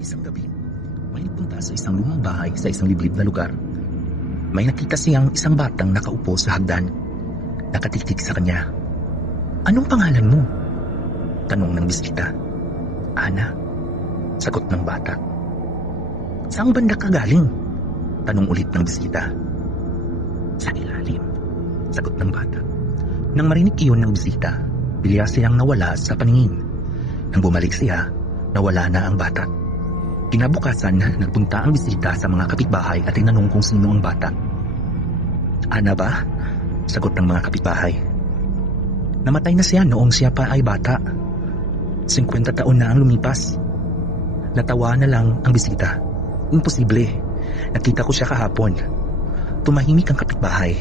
Isang gabi, may nagpunta sa isang lumang bahay sa isang liblib na lugar. May nakita siyang isang batang nakaupo sa hagdan. Nakatitig sa kanya. "Anong pangalan mo?" tanong ng bisita. "Ana," sagot ng bata. "Saang banda ka galing?" tanong ulit ng bisita. "Sa ilalim," sagot ng bata. Nang marinig iyon ng bisita, bigla siyang nawala sa paningin. Nang bumalik siya, nawala na ang bata. Kinabukasan, nagpunta ang bisita sa mga kapitbahay at tinanong kung sino ang bata. "Ana ba?" sagot ng mga kapitbahay. "Namatay na siya noong siya pa ay bata. 50 taon na ang lumipas." Natawa na lang ang bisita. "Imposible. Nakita ko siya kahapon." Tumahimik ang kapitbahay.